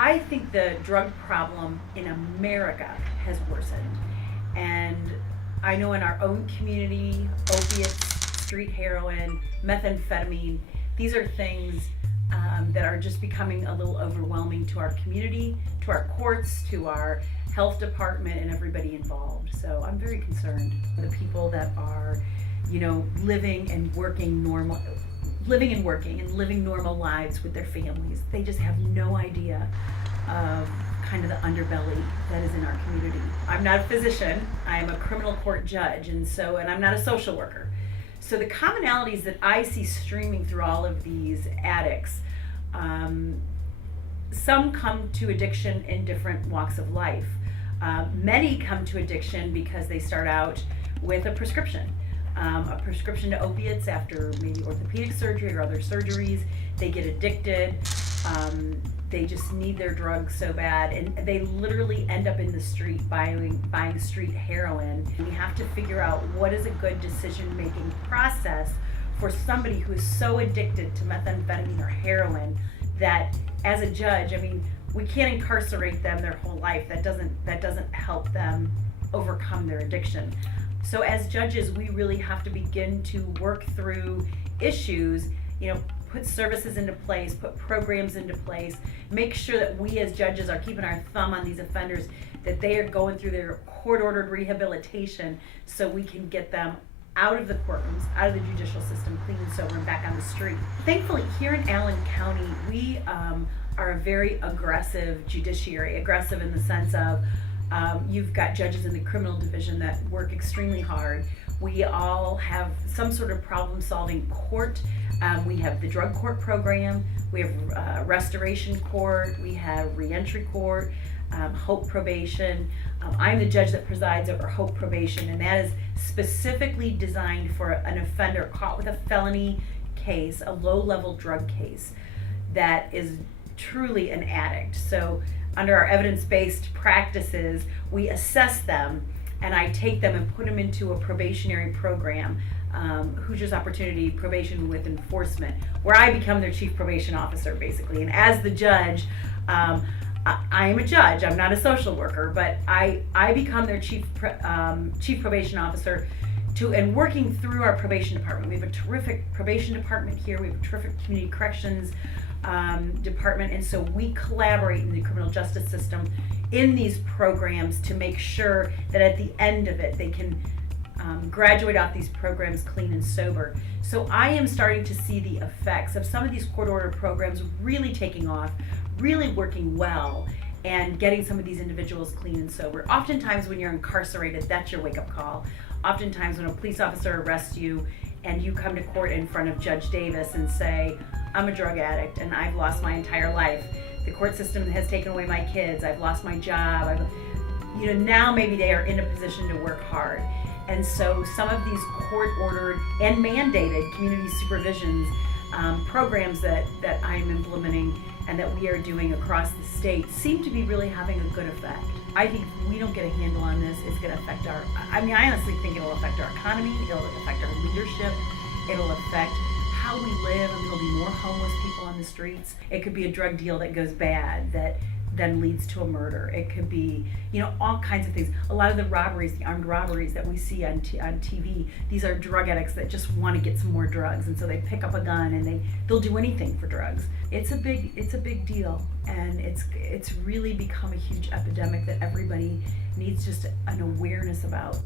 I think the drug problem in America has worsened. And I know in our own community, opiates, street heroin, methamphetamine, these are things that are just becoming a little overwhelming to our community, to our courts, to our health department, and everybody involved. So I'm very concerned for the people that are, living and working normal lives with their families. They just have no idea of kind of the underbelly that is in our community. I'm not a physician, I am a criminal court judge, and I'm not a social worker. So the commonalities that I see streaming through all of these addicts, some come to addiction in different walks of life. Many come to addiction because they start out with a prescription to opiates after maybe orthopedic surgery or other surgeries. They get addicted. They just need their drugs so bad, and they literally end up in the street buying street heroin. We have to figure out what is a good decision-making process for somebody who is so addicted to methamphetamine or heroin that, as a judge, we can't incarcerate them their whole life. That doesn't help them overcome their addiction. So as judges, we really have to begin to work through issues, put services into place, put programs into place, make sure that we as judges are keeping our thumb on these offenders, that they are going through their court-ordered rehabilitation so we can get them out of the courtrooms, out of the judicial system, clean and sober, and back on the street. Thankfully, here in Allen County, we are a very aggressive judiciary, aggressive in the sense of you've got judges in the criminal division that work extremely hard. We all have some sort of problem-solving court. We have the drug court program, we have restoration court, we have reentry court, Hope Probation. I'm the judge that presides over Hope Probation, and that is specifically designed for an offender caught with a felony case, a low-level drug case, that is truly an addict. So under our evidence-based practices, we assess them, and I take them and put them into a probationary program, Hoosiers Opportunity Probation with Enforcement, where I become their chief probation officer, basically. And as the judge, I am a judge, I'm not a social worker, but I become their chief probation officer and working through our probation department. We have a terrific probation department here, we have a terrific community corrections department, and so we collaborate in the criminal justice system in these programs to make sure that at the end of it they can graduate off these programs clean and sober. So I am starting to see the effects of some of these court-ordered programs really taking off, really working well, and getting some of these individuals clean and sober. Oftentimes when you're incarcerated, that's your wake-up call. Oftentimes when a police officer arrests you and you come to court in front of Judge Davis and say, I'm a drug addict and I've lost my entire life. The court system has taken away my kids. I've lost my job. Now maybe they are in a position to work hard. And so some of these court-ordered and mandated community supervisions programs that I'm implementing and that we are doing across the state seem to be really having a good effect. I think if we don't get a handle on this, it's going to affect I honestly think it'll affect our economy, it'll affect our leadership, it'll affect how we live. There'll be more homeless people on the streets. It could be a drug deal that goes bad that then leads to a murder. It could be, all kinds of things. A lot of the robberies, the armed robberies that we see on TV, these are drug addicts that just want to get some more drugs, and so they pick up a gun and they'll do anything for drugs. It's a big deal, and it's really become a huge epidemic that everybody needs just an awareness about.